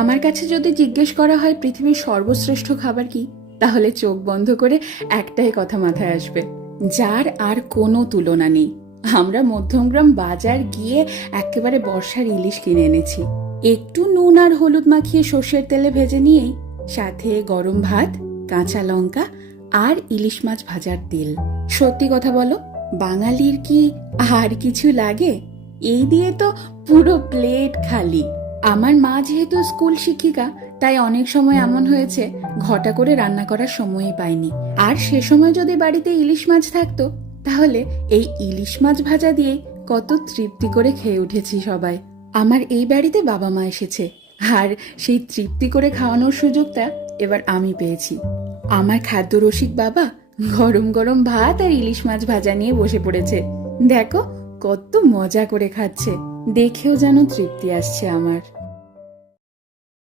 আমার কাছে যদি জিজ্ঞেস করা হয় পৃথিবীর সর্বশ্রেষ্ঠ খাবার কি, তাহলে চোখ বন্ধ করে একটাই কথা মাথায় আসবে, যার আর কোনো তুলনা নেই। আমরা মধ্যমগ্রাম বাজার গিয়ে একেবারে বর্ষার ইলিশ কিনে এনেছি। একটু নুন আর হলুদ মাখিয়ে সর্ষের তেলে ভেজে নিয়েই সাথে গরম ভাত, কাঁচা লঙ্কা আর ইলিশ মাছ ভাজার তেল। সত্যি কথা বলো, বাঙালির কি আর কিছু লাগে? এই দিয়ে তো পুরো প্লেট খালি। আমার মা যেহেতু স্কুল শিক্ষিকা, তাই অনেক সময় এমন হয়েছে ঘটা করে রান্না করার সময়ই পাইনি। আর সে সময় যদি বাড়িতে ইলিশ মাছ থাকতো, তাহলে এই ইলিশ মাছ ভাজা দিয়ে কত তৃপ্তি করে খেয়ে উঠেছি সবাই। আমার এই বাড়িতে বাবা মা এসেছে, আর সেই তৃপ্তি করে খাওয়ানোর সুযোগটা এবার আমি পেয়েছি। আমার খাদ্যরসিক বাবা গরম গরম ভাত আর ইলিশ মাছ ভাজা নিয়ে বসে পড়েছে। দেখো কত মজা করে খাচ্ছে, দেখেও যেন তৃপ্তি আসছে আমার।